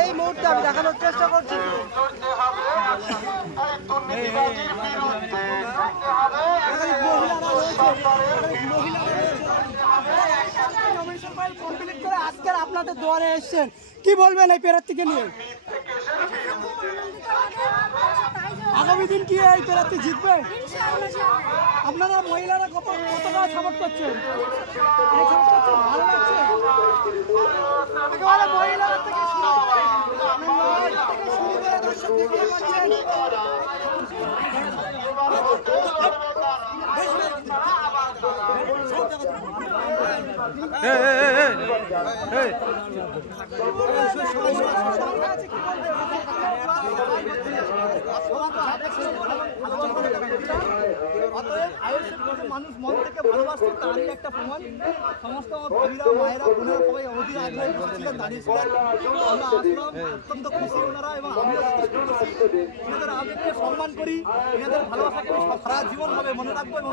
এই মুহূর্তে আমি দেখানোর চেষ্টা করছি। আজকের আপনাদের দুয়ারে এসছেন, কি বলবেন এই প্রার্থীকে নিয়ে? আগামী দিন কি এই প্রার্থী জিতবে? আপনারা মহিলারা কতটা সাপোর্ট করছেন? ভালো লাগছে? একেবারে মহিলারা থেকে শুরু করে দর্শক দেখতে পাচ্ছেন। মানুষ মন থেকে ভালোবাসছে তারই একটা প্রমাণ। সমস্ত ভাইরা মায়েরা বোনেরা সবাই অধীর আগ্রহে ছিলেন, দাঁড়িয়েছিলেন। আমরা আসলাম, অত্যন্ত খুশি ওনারা এবং আমিও যথেষ্ট খুশি। এনাদের আবেগকে সম্মান করি, এনাদের ভালোবাসাকে সারা জীবন ভাবে মনে রাখবো এবং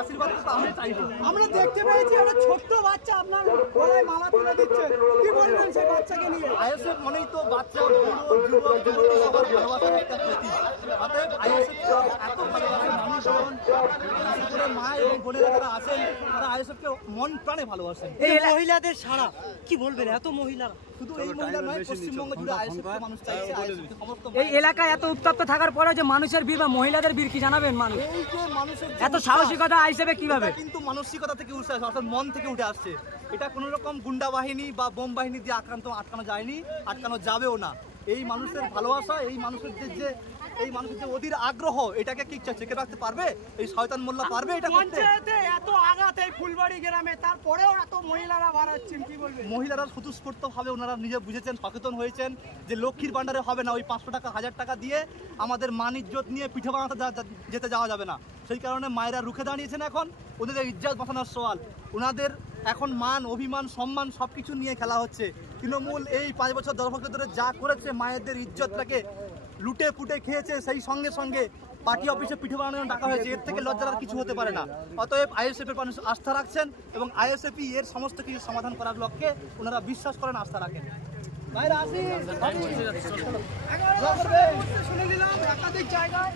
আশীর্বাদ আমি চাইবো। আমরা দেখতে পেয়েছি একটা ছোট্ট বাচ্চা আপনার গলায় মালা তুলে দিচ্ছে, কি বলবেন সেই বাচ্চাকে নিয়ে? আইএসএফ মনেই তো বাচ্চা, বুড়ো, যুবক, যুবতী সবার ভালোবাসার একটা প্রতীক। অতএব আইএসএফ এত ভালোবাসেন মা এবং বোনেরা যারা আছেন, তারা আইএসএফকে মন প্রাণে ভালোবাসেন। এই মহিলাদের সারা কি বলবেন? এত মহিলারা, শুধু এই মহিলা নয়, পশ্চিমবঙ্গ জুড়ে আইএসএফকে মানুষ চাইছে। এই এলাকায় এত উত্তপ্ত থাকার পরেও যে মানুষের বীর বা মহিলাদের বীর কি জানাবেন? মানুষ এই যে মানুষের এত সাহসিকতা আইএসএফে কিভাবে? কিন্তু মানসিকতা থেকে উঠে আসে, অর্থাৎ মন থেকে উঠে আসছে। এটা কোনো রকম গুন্ডা বাহিনী বা বোম বাহিনী দিয়ে আটকানো যায়নি, আটকানো যাবেও না। এই মানুষের ভালোবাসা, এই মানুষের যে অধীর আগ্রহ, এটাকে কি চেকে রাখতে পারবে এই শয়তান মোল্লা? পারবে এটা করতে? এত আঘাত এই ফুলবাড়ি গ্রামে, তারপরেও এত মহিলারা বাড়াচ্ছেন, কি বলবেন? মহিলারা স্বতঃস্ফূর্ত ভাবে ওনারা নিজে বুঝেছেন, সচেতন হয়েছেন যে লক্ষ্মীর ভান্ডারে হবে না, ওই 500 টাকা 1000 টাকা দিয়ে আমাদের মান ইজ্জত নিয়ে পিঠে বানাতে যেতে যাওয়া যাবে না। সেই কারণে মায়েরা রুখে দাঁড়িয়েছেন। এখন ওদের ইজ্জত বাঁচানোর সওয়াল, ওনাদের এখন মান, অভিমান, সম্মান সবকিছু নিয়ে খেলা হচ্ছে। তৃণমূল এই 5 বছর 10 বছর ধরে যা করেছে, মায়েদের ইজ্জতটাকে লুটে পুটে খেয়েছে, সেই সঙ্গে সঙ্গে পার্টি অফিসে পিঠে বানানো ডাকা হয়েছে। এর থেকে লজ্জার আর কিছু হতে পারে না। অতএব আইএসএফের মানুষ আস্থা রাখছেন এবং আইএসএফই এর সমস্ত কিছু সমাধান করার লক্ষ্যে ওনারা বিশ্বাস করেন, আস্থা রাখেন। শুনে নিলাম একাধিক জায়গায়